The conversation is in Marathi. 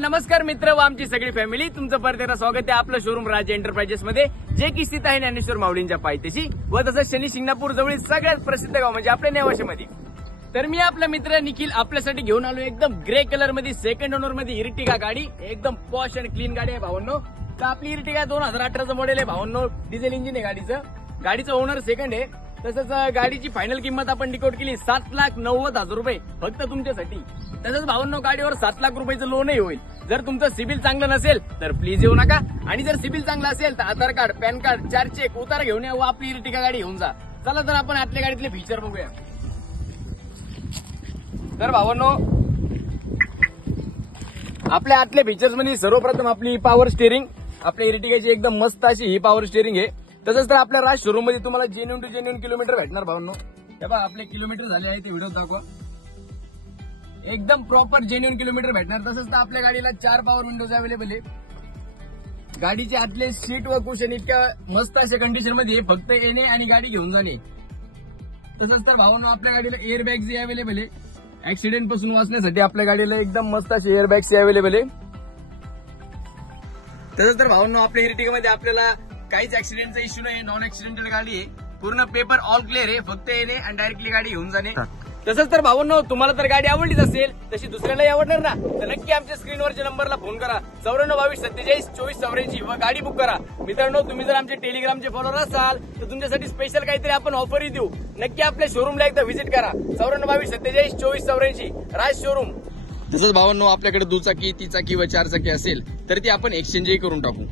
नमस्कार मित्र व आमची सगळी फॅमिली, तुमचं परत एकदा स्वागत आहे आपलं शोरूम राज एंटरप्राइजेस मध्ये, जे की स्थित आहे ज्ञानेश्वर माऊलींच्या पायथ्याशी व तसंच शनी शिंगणापूर जवळील सगळ्यात प्रसिद्ध गाव म्हणजे आपल्या नेवाशामध्ये. तर मी आपला मित्र निखिल आपल्यासाठी घेऊन आलो एकदम ग्रे कलर मध्ये सेकंड ओनर मध्ये इर्टिगा गाडी. एकदम पॉश आणि क्लीन गाडी आहे भावांनो. तर आपली इर्टिगा 2018चं मॉडेल आहे भावांनो. डिझेल इंजिन आहे गाडीचं ओनर सेकंड आहे. तसंच गाडीची फायनल किंमत आपण डिकोड केली 7,90,000 रुपये फक्त तुमच्यासाठी. तसंच भावांनो गाडीवर 7 लाख रुपयाचं लोनही होईल. जर तुमचं सिबिल चांगलं नसेल तर प्लीज येऊ नका, आणि जर सिबिल चांगलं असेल तर आधार कार्ड, पॅन कार्ड, 4 चेक उतारा घेऊन या व आपली इर्टिगा गाडी घेऊन जा. चला तर आपण आपल्या गाडीतले फीचर बघूया. तर भावांनो आपल्या आतल्या फीचर्स मध्ये सर्वप्रथम आपली पॉवर स्टिअरिंग, आपल्या इर्टिगाची एकदम मस्त अशी ही पॉवर स्टिअरिंग आहे. तसंच तर आपल्या राज शोरूम मध्ये तुम्हाला जेन्युइन टू जेन्युइन किलोमीटर भेटणार भावांनो. हे बघा आपले किलोमीटर झाले आहे ते व्हिडिओ दाखवा. एकदम प्रॉपर जेन्युइन किलोमीटर भेटणार. तसंच तर आपल्या गाडीला 4 पॉवर विंडोज अवेलेबल आहे. गाडीचे आतले सीट व कुशन इतक्या मस्त अशा कंडिशन मध्ये फक्त येणे आणि गाडी घेऊन जाणे. तसंच तर भावांनो आपल्या गाडीला एअर बॅग्स अवेलेबल आहे. ऍक्सिडेंट पासून वाचण्यासाठी आपल्या गाडीला एकदम मस्त असे एअर बॅग्स अवेलेबल आहे. तसंच तर भावांनो आपल्या इर्टिगामध्ये आपल्याला काहीच ऍक्सिडेंटचा इश्यू नाही. नॉन ऍक्सिडेंटल गाडी आहे. पूर्ण पेपर ऑल क्लिअर आहे. फक्त येणे आणि डायरेक्टली गाडी घेऊन जाणे. तसंच तर भावांनो तुम्हाला तर गाडी आवडलीच असेल तशी दुसऱ्यालाही आवडणार ना, तर नक्की आमच्या स्क्रीनवरच्या नंबरला फोन करा 9422472484 व गाडी बुक करा. मित्रांनो तुम्ही जर आमचे टेलिग्रामचे फॉलोअर असाल तर तुमच्यासाठी स्पेशल काहीतरी आपण ऑफरही देऊ. नक्की आपल्या शोरूमला एकदा व्हिजिट करा 9422472484 राज शोरूम. तसंच भावांनो आपल्याकडे दुचाकी, 3 चाकी व 4 चाकी असेल तर ती आपण एक्सचेंजही करून टाकू.